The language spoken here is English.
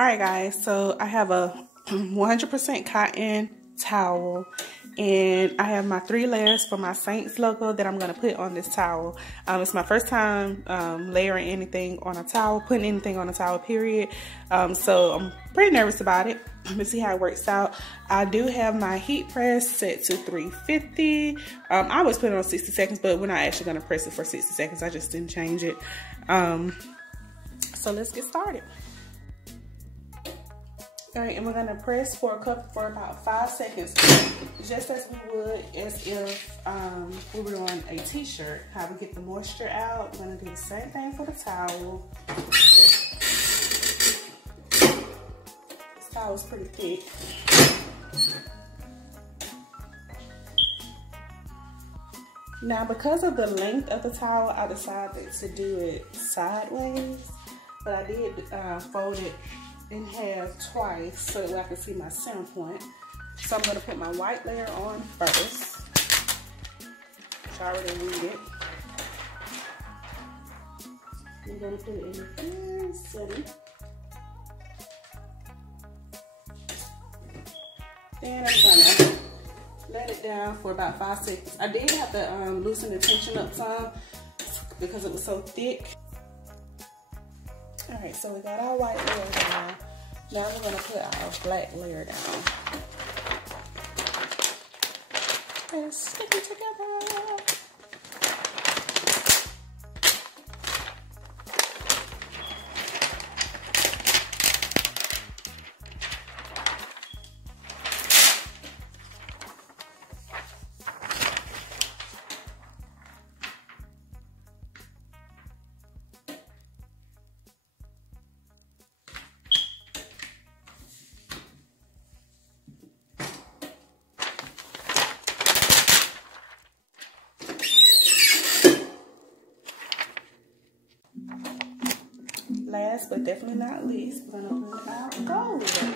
Alright guys, so I have a 100% cotton towel, and I have my 3 layers for my Saints logo that I'm going to put on this towel. It's my first time layering anything on a towel, putting anything on a towel, period. So I'm pretty nervous about it. Let's see how it works out. I do have my heat press set to 350. I always put it on 60 seconds, but we're not actually going to press it for 60 seconds. I just didn't change it. So let's get started. All right, and we're gonna press for about 5 seconds, just as we would as if we were on a t-shirt. How we get the moisture out, we're gonna do the same thing for the towel. This towel is pretty thick. Now, because of the length of the towel, I decided to do it sideways, but I did fold it in half twice so that I can see my center point. So I'm gonna put my white layer on first, which I already read it. I'm gonna put it in the very center. Then I'm gonna let it down for about 5 seconds. I did have to loosen the tension up some because it was so thick. Alright, so we got our white layer down. Now we're going to put our black layer down. And stick it together. Last but definitely not least, we're gonna put our gold layer.